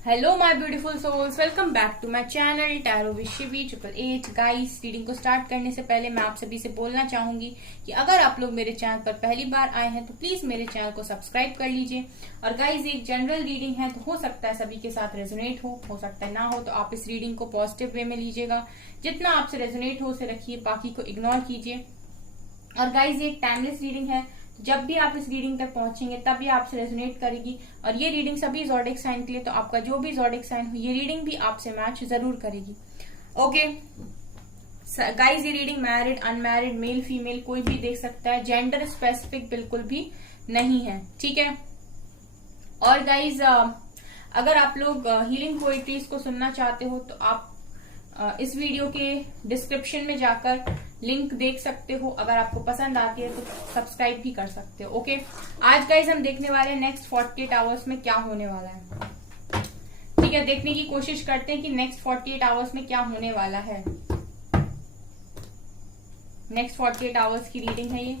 Hello my beautiful souls, welcome back to my channel tarot with Shivi 888। Guys, reading को start करने से पहले मैं आप सभी से बोलना चाहूंगी कि अगर आप लोग मेरे चैनल पर पहली बार आए हैं तो प्लीज मेरे चैनल को सब्सक्राइब कर लीजिए। और गाइस, एक जनरल रीडिंग है तो हो सकता है सभी के साथ रेजोनेट हो सकता है ना हो, तो आप इस रीडिंग को पॉजिटिव वे में लीजिएगा। जितना आपसे रेजोनेट हो उसे रखिए, बाकी को इग्नोर कीजिए। और गाइस, ये एक टाइमलेस रीडिंग है, जब भी आप इस रीडिंग तक पहुंचेंगे तभी आपसे रेजोनेट करेगी। और ये रीडिंग सभी ज़ोडिएक साइन के लिए, तो आपका जो भी ज़ोडिएक साइन हो ये रीडिंग भी आपसे मैच जरूर करेगी। ओके गाइस, ये reading married, unmarried, male female कोई भी देख सकता है, जेंडर स्पेसिफिक बिल्कुल भी नहीं है, ठीक है। और गाइस, अगर आप लोग हीलिंग पोएट्रीज को सुनना चाहते हो तो आप इस वीडियो के डिस्क्रिप्शन में जाकर लिंक देख सकते हो। अगर आपको पसंद आती है तो सब्सक्राइब भी कर सकते हो। ओके, आज गाइस हम देखने वाले हैं नेक्स्ट 48 आवर्स में क्या होने वाला है, ठीक है। देखने की कोशिश करते हैं कि नेक्स्ट 48 आवर्स में क्या होने वाला है। नेक्स्ट 48 आवर्स की रीडिंग है ये।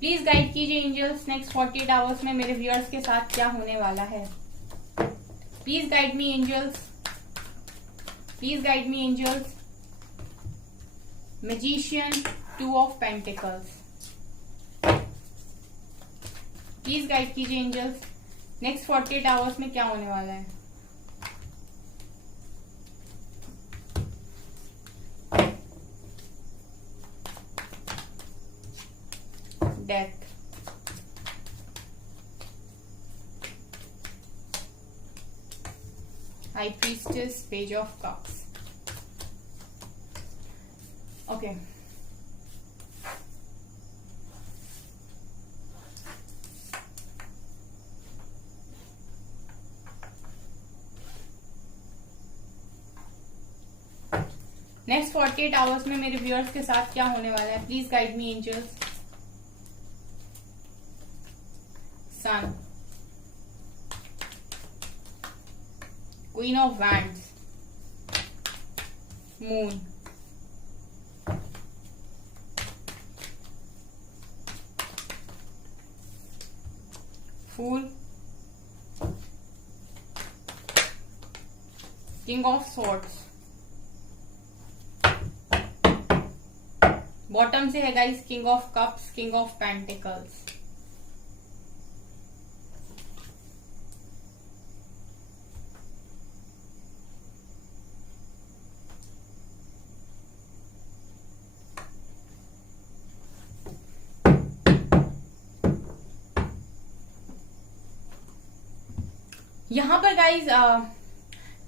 प्लीज गाइड कीजिए एंजल्स, नेक्स्ट 48 आवर्स में मेरे व्यूअर्स के साथ क्या होने वाला है। Please guide me angels, please guide me angels. Magician, 2 of pentacles. Please guide कीजिए एंजल्स, नेक्स्ट 48 आवर्स में क्या होने वाला है। Death, high priestess, page of cups. Okay, next 48 hours में मेरे व्यूअर्स के साथ क्या होने वाला है। Please guide me angels. Sun, queen of wands, moon, fool, king of swords. Bottom से है guys king of cups, king of pentacles. यहां पर गाइस,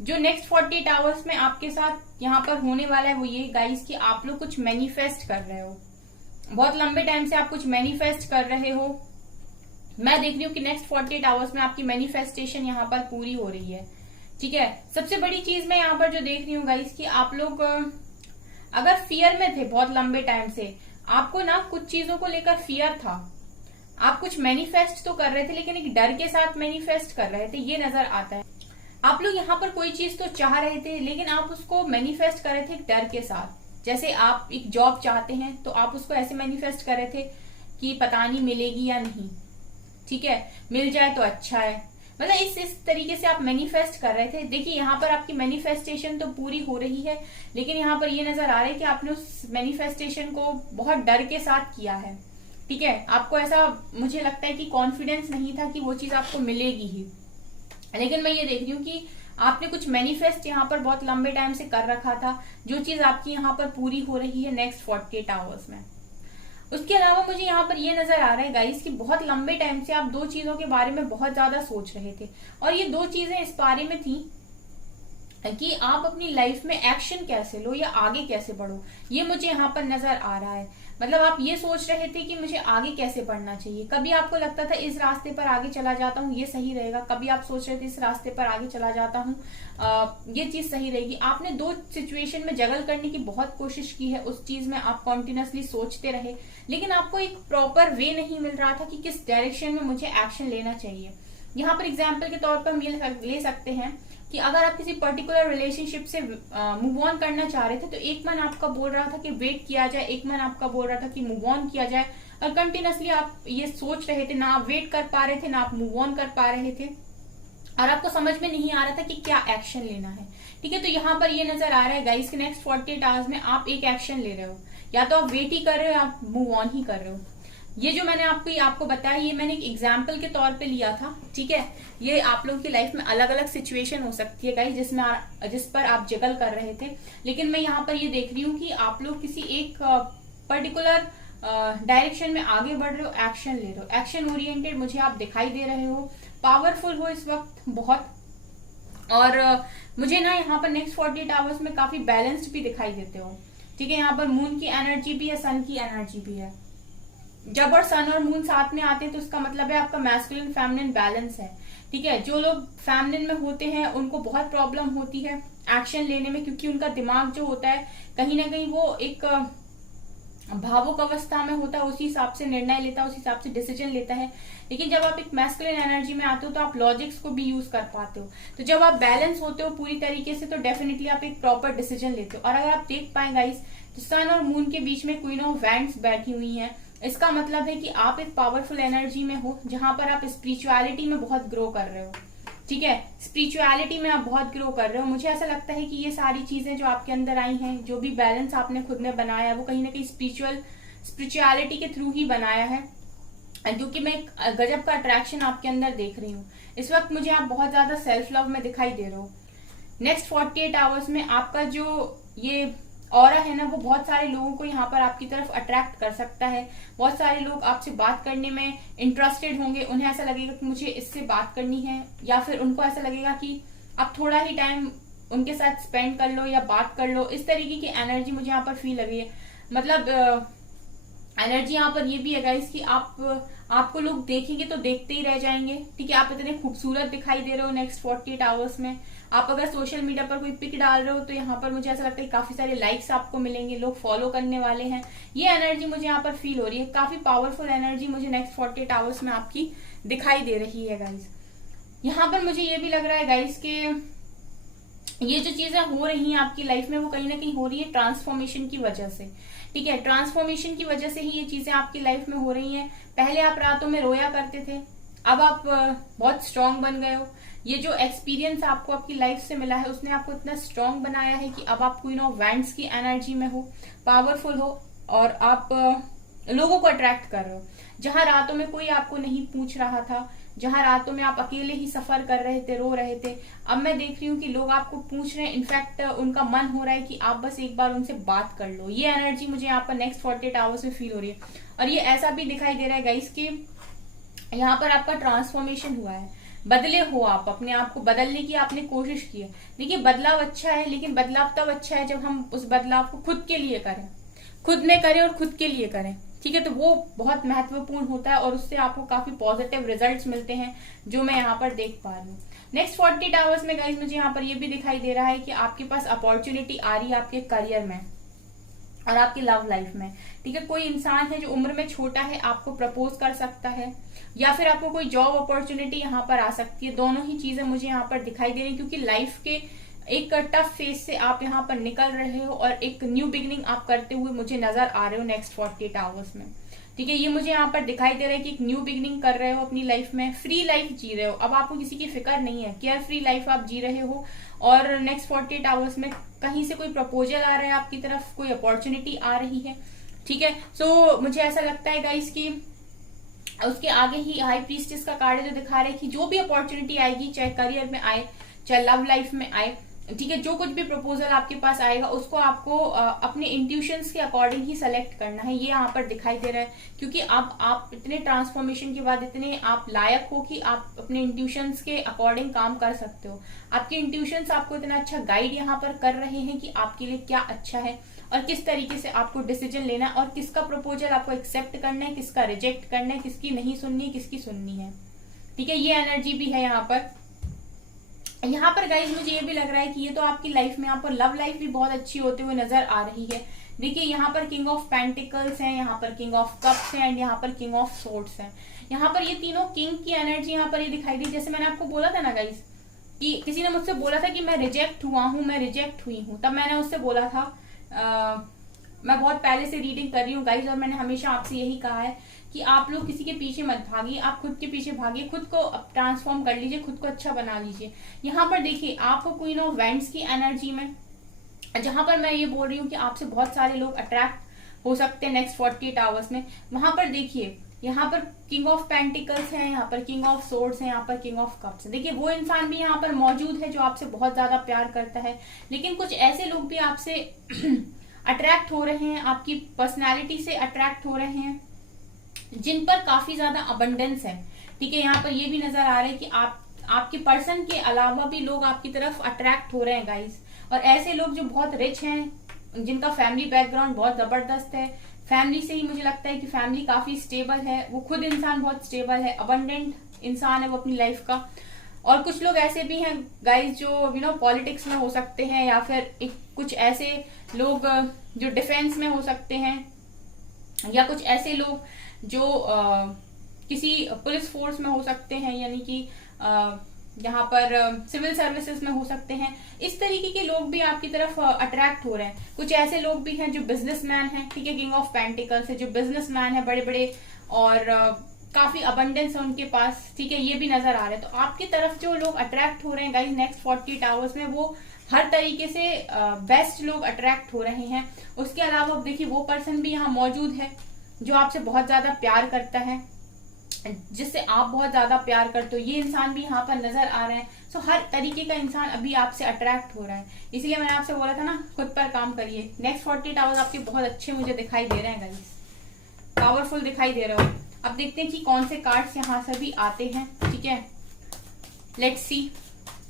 जो नेक्स्ट 48 आवर्स में आपके साथ यहाँ पर होने वाला है वो ये गाइस कि आप लोग कुछ मैनिफेस्ट कर रहे हो। बहुत लंबे टाइम से आप कुछ मैनिफेस्ट कर रहे हो। मैं देख रही हूँ कि नेक्स्ट 48 आवर्स में आपकी मैनिफेस्टेशन यहाँ पर पूरी हो रही है, ठीक है। सबसे बड़ी चीज मैं यहाँ पर जो देख रही हूँ गाइस कि आप लोग अगर फियर में थे बहुत लंबे टाइम से, आपको ना कुछ चीजों को लेकर फियर था, आप कुछ मैनिफेस्ट तो कर रहे थे लेकिन एक डर के साथ मैनिफेस्ट कर रहे थे, ये नजर आता है। आप लोग यहाँ पर कोई चीज तो चाह रहे थे लेकिन आप उसको मैनिफेस्ट कर रहे थे एक डर के साथ। जैसे आप एक जॉब चाहते हैं तो आप उसको ऐसे मैनिफेस्ट कर रहे थे कि पता नहीं मिलेगी या नहीं, ठीक है, मिल जाए तो अच्छा है। मतलब इस तरीके से आप मैनिफेस्ट कर रहे थे। देखिए, यहाँ पर आपकी मैनिफेस्टेशन तो पूरी हो रही है, लेकिन यहाँ पर ये नजर आ रहा है कि आपने उस मैनिफेस्टेशन को बहुत डर के साथ किया है, ठीक है। आपको ऐसा मुझे लगता है कि कॉन्फिडेंस नहीं था कि वो चीज आपको मिलेगी ही। लेकिन मैं ये देख रही हूँ कि आपने कुछ मैनिफेस्ट यहाँ पर बहुत लंबे टाइम से कर रखा था, जो चीज आपकी यहाँ पर पूरी हो रही है नेक्स्ट 48 आवर्स में। उसके अलावा मुझे यहाँ पर ये नजर आ रहा है गाइस कि बहुत लंबे टाइम से आप 2 चीजों के बारे में बहुत ज्यादा सोच रहे थे, और ये 2 चीजें इस बारे में थी कि आप अपनी लाइफ में एक्शन कैसे लो या आगे कैसे बढ़ो। ये मुझे यहाँ पर नजर आ रहा है। मतलब आप ये सोच रहे थे कि मुझे आगे कैसे बढ़ना चाहिए। कभी आपको लगता था इस रास्ते पर आगे चला जाता हूँ ये सही रहेगा, कभी आप सोच रहे थे इस रास्ते पर आगे चला जाता हूँ ये चीज सही रहेगी। आपने 2 सिचुएशन में जगल करने की बहुत कोशिश की है, उस चीज में आप कॉन्टिन्यूसली सोचते रहे, लेकिन आपको एक प्रॉपर वे नहीं मिल रहा था कि किस डायरेक्शन में मुझे एक्शन लेना चाहिए। यहाँ पर एग्जाम्पल के तौर पर हम ये ले सकते हैं कि अगर आप किसी पर्टिकुलर रिलेशनशिप से मूव ऑन करना चाह रहे थे तो एक मन आपका बोल रहा था कि वेट किया जाए, एक मन आपका बोल रहा था कि मूव ऑन किया जाए, और कंटिन्यूसली आप ये सोच रहे थे, ना आप वेट कर पा रहे थे ना आप मूव ऑन कर पा रहे थे। और आपको समझ में नहीं आ रहा था कि क्या एक्शन लेना है। ठीक है, तो यहाँ पर ये नजर आ रहा है गाइस कि नेक्स्ट 48 आवर्स में आप एक एक्शन ले रहे हो, या तो आप वेट ही कर रहे हो या आप मूव ऑन ही कर रहे हो। ये जो मैंने आपको बताया, ये मैंने एक एग्जाम्पल के तौर पे लिया था। ठीक है, ये आप लोगों की लाइफ में अलग अलग सिचुएशन हो सकती है गाइस जिस पर आप जगल कर रहे थे, लेकिन मैं यहाँ पर ये देख रही हूँ कि आप लोग किसी एक पर्टिकुलर डायरेक्शन में आगे बढ़ रहे हो, एक्शन ले रहे हो, एक्शन ओरिएंटेड मुझे आप दिखाई दे रहे हो, पावरफुल हो इस वक्त बहुत। और मुझे ना यहाँ पर नेक्स्ट 48 आवर्स में काफी बैलेंस्ड भी दिखाई देते हो। ठीक है, यहाँ पर मून की एनर्जी भी है, सन की एनर्जी भी है। जब और सन और मून साथ में आते हैं तो इसका मतलब है आपका मैस्कुलिन फेमिनिन बैलेंस है। ठीक है, जो लोग फेमिनिन में होते हैं उनको बहुत प्रॉब्लम होती है एक्शन लेने में, क्योंकि उनका दिमाग जो होता है कहीं ना कहीं वो एक भावुक अवस्था में होता है, उसी हिसाब से निर्णय लेता है, उसी हिसाब से डिसीजन लेता है। लेकिन जब आप एक मैस्कुलिन एनर्जी में आते हो तो आप लॉजिक्स को भी यूज कर पाते हो। तो जब आप बैलेंस होते हो पूरी तरीके से तो डेफिनेटली आप एक प्रॉपर डिसीजन लेते हो। और अगर आप देख पाए गाइस तो सन और मून के बीच में क्वीन ऑफ वैंड्स बैठी हुई है। इसका मतलब है कि आप एक पावरफुल एनर्जी में हो, जहां पर आप स्पिरिचुअलिटी में बहुत ग्रो कर रहे हो। ठीक है, स्पिरिचुअलिटी में आप बहुत ग्रो कर रहे हो। मुझे ऐसा लगता है कि ये सारी चीजें जो आपके अंदर आई हैं, जो भी बैलेंस आपने खुद में बनाया है, वो कहीं ना कहीं स्पिरिचुअलिटी के थ्रू ही बनाया है, क्योंकि मैं एक गजब का अट्रैक्शन आपके अंदर देख रही हूँ इस वक्त। मुझे आप बहुत ज्यादा सेल्फ लव में दिखाई दे रहे हो। नेक्स्ट 48 आवर्स में आपका जो ये ऑरा है ना, वो बहुत सारे लोगों को यहाँ पर आपकी तरफ अट्रैक्ट कर सकता है। बहुत सारे लोग आपसे बात करने में इंटरेस्टेड होंगे, उन्हें ऐसा लगेगा कि मुझे इससे बात करनी है, या फिर उनको ऐसा लगेगा कि आप थोड़ा ही टाइम उनके साथ स्पेंड कर लो या बात कर लो। इस तरीके की एनर्जी मुझे यहाँ पर फील लग रही है। मतलब एनर्जी यहाँ पर ये भी है गाइस कि आपको लोग देखेंगे तो देखते ही रह जाएंगे। ठीक है, आप इतने खूबसूरत दिखाई दे रहे हो नेक्स्ट 48 आवर्स में। आप अगर सोशल मीडिया पर कोई पिक डाल रहे हो तो यहाँ पर मुझे ऐसा लगता है काफी सारे लाइक्स आपको मिलेंगे, लोग फॉलो करने वाले हैं। ये एनर्जी मुझे यहाँ पर फील हो रही है, काफी पावरफुल एनर्जी मुझे नेक्स्ट 48 आवर्स में आपकी दिखाई दे रही है गाइस। यहाँ पर मुझे ये भी लग रहा है गाइस कि ये जो चीजें हो रही हैं आपकी लाइफ में, वो कहीं ना कहीं हो रही है ट्रांसफॉर्मेशन की वजह से। ठीक है, ट्रांसफॉर्मेशन की वजह से ही ये चीजें आपकी लाइफ में हो रही हैं। पहले आप रातों में रोया करते थे, अब आप बहुत स्ट्रांग बन गए हो। ये जो एक्सपीरियंस आपको आपकी लाइफ से मिला है उसने आपको इतना स्ट्रांग बनाया है कि अब आप क्वीन ऑफ वैंड्स की एनर्जी में हो, पावरफुल हो, और आप लोगों को अट्रैक्ट कर रहे हो। जहां रातों में कोई आपको नहीं पूछ रहा था, जहां रातों में आप अकेले ही सफर कर रहे थे, रो रहे थे, अब मैं देख रही हूँ कि लोग आपको पूछ रहे हैं। इनफैक्ट उनका मन हो रहा है कि आप बस एक बार उनसे बात कर लो। ये एनर्जी मुझे यहाँ पर नेक्स्ट 48 आवर्स में फील हो रही है। और ये ऐसा भी दिखाई दे रहा है गाइस कि यहाँ पर आपका ट्रांसफॉर्मेशन हुआ है, बदले हो आप, अपने आप को बदलने की आपने कोशिश की है। देखिए, बदलाव अच्छा है, लेकिन बदलाव तब अच्छा है जब हम उस बदलाव को खुद के लिए करें, खुद में करें और खुद के लिए करें। ठीक है, तो वो बहुत महत्वपूर्ण होता है और उससे आपको काफी पॉजिटिव रिजल्ट्स मिलते हैं, जो मैं यहाँ पर देख पा रही हूँ। नेक्स्ट 48 आवर्स में गाइस मुझे यहाँ पर ये भी दिखाई दे रहा है कि आपके पास अपॉर्चुनिटी आ रही है आपके करियर में और आपकी लव लाइफ में। ठीक है, कोई इंसान है जो उम्र में छोटा है, आपको प्रपोज कर सकता है, या फिर आपको कोई जॉब अपॉर्चुनिटी यहाँ पर आ सकती है। दोनों ही चीजें मुझे यहाँ पर दिखाई दे रही है, क्योंकि लाइफ के एक टफ फेज से आप यहाँ पर निकल रहे हो और एक न्यू बिगनिंग आप करते हुए मुझे नजर आ रहे हो नेक्स्ट 48 आवर्स में। ठीक है, ये मुझे यहाँ पर दिखाई दे रहा है कि एक न्यू बिगनिंग कर रहे हो अपनी लाइफ में, फ्री लाइफ जी रहे हो। अब आपको किसी की फिक्र नहीं है, केयर फ्री लाइफ आप जी रहे हो। और नेक्स्ट 48 आवर्स में कहीं से कोई प्रपोजल आ रहा है आपकी तरफ, कोई अपॉर्चुनिटी आ रही है। ठीक है, सो मुझे ऐसा लगता है गाइस कि उसके आगे ही हाई प्रीस्टेस का कार्ड जो दिखा रहे हैं कि जो भी अपॉर्चुनिटी आएगी, चाहे करियर में आए चाहे लव लाइफ में आए, ठीक है, जो कुछ भी प्रपोजल आपके पास आएगा उसको आपको अपने इंट्यूशंस के अकॉर्डिंग ही सेलेक्ट करना है। ये यहाँ पर दिखाई दे रहा है, क्योंकि अब आप इतने ट्रांसफॉर्मेशन के बाद इतने आप लायक हो कि आप अपने इंट्यूशंस के अकॉर्डिंग काम कर सकते हो। आपके इंट्यूशंस आपको इतना अच्छा गाइड यहाँ पर कर रहे हैं कि आपके लिए क्या अच्छा है और किस तरीके से आपको डिसीजन लेना है और किसका प्रपोजल आपको एक्सेप्ट करना है, किसका रिजेक्ट करना है, किसकी नहीं सुननी है, किसकी सुननी है। ठीक है, ये एनर्जी भी है यहाँ पर। यहाँ पर गाइज मुझे ये भी लग रहा है कि ये तो आपकी लाइफ में यहाँ पर लव लाइफ भी बहुत अच्छी होते हुए नजर आ रही है। देखिए, यहाँ पर किंग ऑफ पेंटिकल्स हैं, यहाँ पर किंग ऑफ कप्स हैं एंड यहाँ पर किंग ऑफ सोर्ड्स हैं। यहाँ पर ये तीनों किंग की एनर्जी यहाँ पर ये दिखाई दी। जैसे मैंने आपको बोला था ना गाइज कि किसी ने मुझसे बोला था कि मैं रिजेक्ट हुआ हूँ, मैं रिजेक्ट हुई हूँ, तब मैंने उससे बोला था मैं बहुत पहले से रीडिंग कर रही हूँ गाइज, और मैंने हमेशा आपसे यही कहा है कि आप लोग किसी के पीछे मत भागिए, आप खुद के पीछे भागिए, खुद को ट्रांसफॉर्म कर लीजिए, खुद को अच्छा बना लीजिए। यहाँ पर देखिए आपको क्वीन ऑफ वेंट्स की एनर्जी में, जहां पर मैं ये बोल रही हूँ कि आपसे बहुत सारे लोग अट्रैक्ट हो सकते हैं नेक्स्ट 48 आवर्स में, वहां पर देखिए यहाँ पर किंग ऑफ पेंटिकल्स है, यहाँ पर किंग ऑफ सोर्ड्स है, यहाँ पर किंग ऑफ कप्स है। देखिए वो इंसान भी यहाँ पर मौजूद है जो आपसे बहुत ज्यादा प्यार करता है, लेकिन कुछ ऐसे लोग भी आपसे अट्रैक्ट हो रहे हैं, आपकी पर्सनैलिटी से अट्रैक्ट हो रहे हैं, जिन पर काफी ज्यादा अबंडेंस है। ठीक है, यहाँ पर ये भी नजर आ रहा है कि आपके पर्सन के अलावा भी लोग आपकी तरफ अट्रैक्ट हो रहे हैं गाइस। और ऐसे लोग जो बहुत रिच हैं, जिनका फैमिली बैकग्राउंड बहुत जबरदस्त है, फैमिली से ही मुझे लगता है कि फैमिली काफी स्टेबल है, वो खुद इंसान बहुत स्टेबल है, अबंडेंट इंसान है वो अपनी लाइफ का। और कुछ लोग ऐसे भी हैं गाइस जो पॉलिटिक्स में हो सकते हैं, या फिर कुछ ऐसे लोग जो डिफेंस में हो सकते हैं, या कुछ ऐसे लोग जो किसी पुलिस फोर्स में हो सकते हैं, यानी कि यहाँ पर सिविल सर्विसेज में हो सकते हैं। इस तरीके के लोग भी आपकी तरफ अट्रैक्ट हो रहे हैं। कुछ ऐसे लोग भी हैं जो बिजनेसमैन हैं, ठीक है, किंग ऑफ पेंटिकल्स है, जो बिजनेसमैन है बड़े बड़े, और काफी अबंडेंस है उनके पास, ठीक है, ये भी नजर आ रहा है। तो आपकी तरफ जो लोग अट्रैक्ट हो रहे हैं गाइस नेक्स्ट 48 आवर्स में, वो हर तरीके से बेस्ट लोग अट्रैक्ट हो रहे हैं। उसके अलावा देखिए वो पर्सन भी यहाँ मौजूद है जो आपसे बहुत ज्यादा प्यार करता है, जिससे आप बहुत ज्यादा प्यार करते हो, ये इंसान भी यहाँ पर नजर आ रहे हैं। सो हर तरीके का इंसान अभी आपसे अट्रैक्ट हो रहा है, इसलिए मैंने आपसे बोला था ना खुद पर काम करिए। नेक्स्ट 48 आवर्स आपके बहुत अच्छे मुझे दिखाई दे रहे हैं गाइस, पावरफुल दिखाई दे रहे हो। अब देखते हैं कि कौन से कार्ड्स यहाँ से भी आते हैं, ठीक है, लेट्स सी।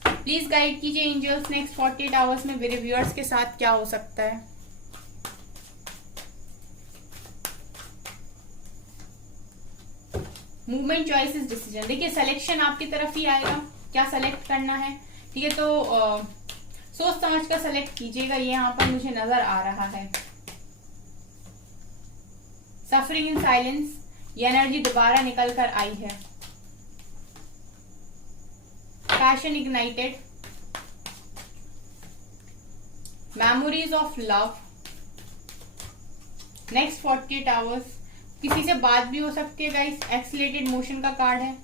प्लीज गाइड कीजिए एंजल्स, नेक्स्ट 48 आवर्स में मेरे व्यूअर्स के साथ क्या हो सकता है। Movement, choices, decision. देखिए सिलेक्शन आपकी तरफ ही आएगा, क्या सेलेक्ट करना है, ठीक है, तो सोच समझ कर सेलेक्ट कीजिएगा, ये यहाँ पर मुझे नजर आ रहा है। सफरिंग इन साइलेंस, ये एनर्जी दोबारा निकल कर आई है। Passion ignited, memories of love, next 48 hours. किसी से बात भी हो सकती है गाइस, एक्सीलरेटेड मोशन का कार्ड है।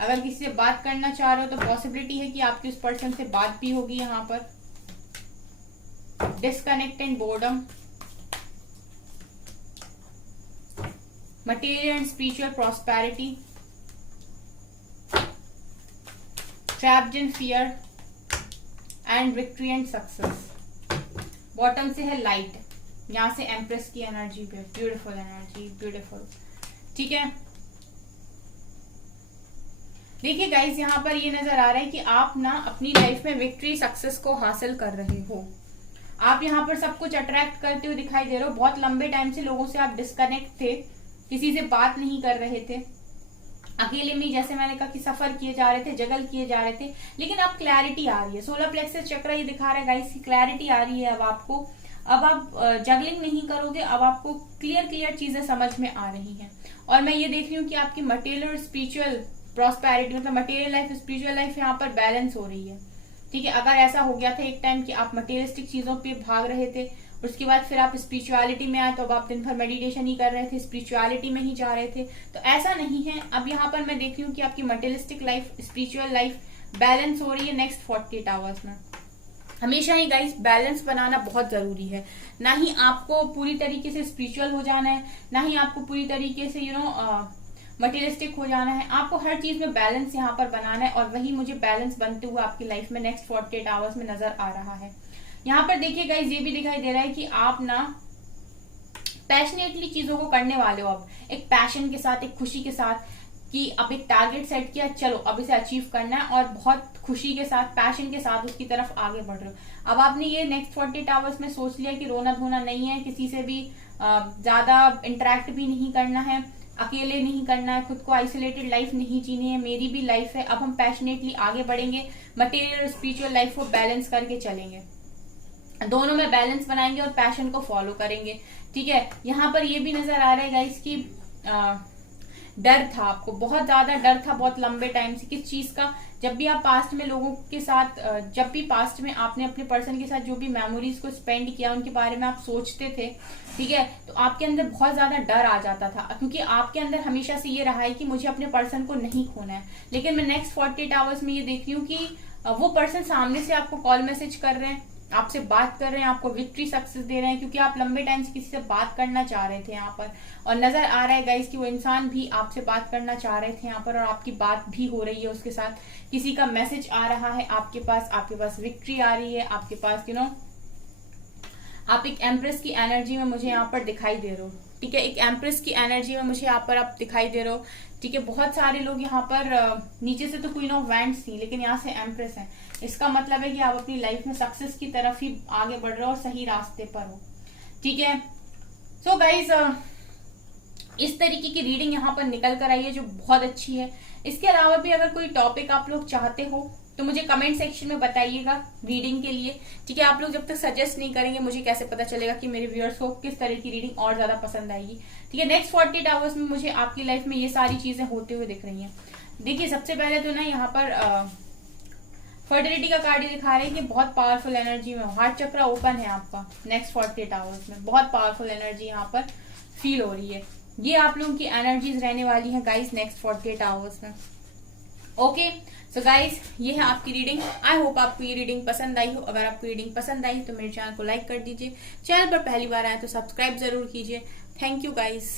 अगर किसी से बात करना चाह रहे हो तो पॉसिबिलिटी है कि आपकी उस पर्सन से बात भी होगी यहाँ पर। Disconnect and boredom, material and spiritual prosperity, trapped in fear and victory and success. Bottom से है लाइट, यहां से एम्प्रेस की एनर्जी पे, ब्यूटीफुल एनर्जी, ब्यूटीफुल, ठीक है। देखिए गाइस यहाँ पर ये नजर आ रहा है कि आप ना अपनी लाइफ में विक्ट्री, सक्सेस को हासिल कर रहे हो। आप यहाँ पर सब कुछ अट्रैक्ट करते हुए दिखाई दे रहे हो। बहुत लंबे टाइम से लोगों से आप डिस्कनेक्ट थे, किसी से बात नहीं कर रहे थे, अकेले में, जैसे मैंने कहा कि सफर किए जा रहे थे, जगल किए जा रहे थे, लेकिन अब क्लैरिटी आ रही है। सोलर प्लेक्सस चक्र ये दिखा रहा है गाइस की क्लैरिटी आ रही है अब आपको। अब आप जगलिंग नहीं करोगे, अब आपको क्लियर चीजें समझ में आ रही हैं। और मैं ये देख रही हूँ कि आपकी मटेरियल और स्पिरिचुअल प्रॉस्पेरिटी, मतलब मटेरियल लाइफ, स्पिरिचुअल लाइफ यहाँ पर बैलेंस हो रही है, ठीक है। अगर ऐसा हो गया था एक टाइम कि आप मटेरियलिस्टिक चीजों पे भाग रहे थे, उसके बाद फिर आप स्पिरिचुअलिटी में आए, तो अब आप दिन भर मेडिटेशन ही कर रहे थे, स्पिरिचुअलिटी में ही जा रहे थे, तो ऐसा नहीं है। अब यहाँ पर मैं देख रही हूँ कि आपकी materialistic life, spiritual life balance हो रही है नेक्स्ट 48 आवर्स में। हमेशा ही गाइस बैलेंस बनाना बहुत जरूरी है। ना ही आपको पूरी तरीके से स्पिरिचुअल हो जाना है, ना ही आपको पूरी तरीके से मटेरियलिस्टिक हो जाना है। आपको हर चीज में बैलेंस यहाँ पर बनाना है, और वही मुझे बैलेंस बनते हुए आपकी लाइफ में नेक्स्ट 48 आवर्स में नजर आ रहा है। यहाँ पर देखिए गाइस ये भी दिखाई दे रहा है कि आप ना पैशनेटली चीजों को करने वाले हो, अब एक पैशन के साथ, एक खुशी के साथ, कि अब एक टारगेट सेट किया, चलो अब इसे अचीव करना है, और बहुत खुशी के साथ, पैशन के साथ उसकी तरफ आगे बढ़ रहे हो। अब आपने ये नेक्स्ट 48 आवर्स में सोच लिया कि रोना धोना नहीं है, किसी से भी ज्यादा इंटरेक्ट भी नहीं करना है, अकेले नहीं करना है, खुद को आइसोलेटेड लाइफ नहीं जीनी है, मेरी भी लाइफ है। अब हम पैशनेटली आगे बढ़ेंगे, मटेरियल और स्पिरिचुअल लाइफ को बैलेंस करके चलेंगे, दोनों में बैलेंस बनाएंगे और पैशन को फॉलो करेंगे, ठीक है। यहाँ पर ये भी नजर आ रहा है गाइस की डर था, आपको बहुत ज्यादा डर था बहुत लंबे टाइम से किस चीज का। जब भी आप पास्ट में लोगों के साथ, जब भी पास्ट में आपने अपने पर्सन के साथ जो भी मेमोरीज को स्पेंड किया उनके बारे में आप सोचते थे, ठीक है, तो आपके अंदर बहुत ज्यादा डर आ जाता था, क्योंकि आपके अंदर हमेशा से ये रहा है कि मुझे अपने पर्सन को नहीं खोना है। लेकिन मैं नेक्स्ट 48 आवर्स में ये देख रही हूँ कि वो पर्सन सामने से आपको कॉल मैसेज कर रहे हैं, आपसे बात कर रहे हैं, आपको विक्ट्री सक्सेस दे रहे हैं, क्योंकि आप लंबे टाइम से किसी से बात करना चाह रहे थे यहाँ पर, और नजर आ रहा है गाइस कि वो इंसान भी आपसे बात करना चाह रहे थे यहाँ पर, और आपकी बात भी हो रही है उसके साथ। किसी का मैसेज आ रहा है आपके पास विक्ट्री आ रही है आपके पास, आप एक एम्प्रेस की एनर्जी में मुझे यहाँ पर दिखाई दे रहे हो, ठीक है, एक एम्प्रेस की एनर्जी में मुझे यहाँ पर आप दिखाई दे रहे हो, ठीक है। बहुत सारे लोग यहाँ पर नीचे से तो क्वीन ऑफ वैंड्स थी, लेकिन यहाँ से एम्प्रेस है। इसका मतलब है कि आप अपनी लाइफ में सक्सेस की तरफ ही आगे बढ़ रहे हो और सही रास्ते पर हो, ठीक है। सो गाइज, इस तरीके की रीडिंग यहाँ पर निकल कर आई है जो बहुत अच्छी है। इसके अलावा भी अगर कोई टॉपिक आप लोग चाहते हो तो मुझे कमेंट सेक्शन में बताइएगा रीडिंग के लिए, ठीक है। आप लोग जब तक सजेस्ट नहीं करेंगे मुझे कैसे पता चलेगा कि मेरे व्यूअर्स को किस तरह की रीडिंग और ज्यादा पसंद आएगी, ठीक है। नेक्स्ट 48 आवर्स में मुझे आपकी लाइफ में ये सारी चीजें होते हुए दिख रही हैं। देखिए, सबसे पहले तो ना यहाँ पर फर्टिलिटी का कार्ड दिखा रहे हैं कि बहुत पावरफुल एनर्जी में, हार्ट चक्र ओपन है आपका नेक्स्ट 48 आवर्स में, बहुत पावरफुल एनर्जी यहाँ पर फील हो रही है। ये आप लोगों की एनर्जीज रहने वाली है गाइस नेक्स्ट 48 आवर्स में। ओके, सो गाइस, ये है आपकी रीडिंग। आई होप आपको ये रीडिंग पसंद आई हो। अगर आपको रीडिंग पसंद आई तो मेरे चैनल को लाइक कर दीजिए, चैनल पर पहली बार आए तो सब्सक्राइब जरूर कीजिए। Thank you guys.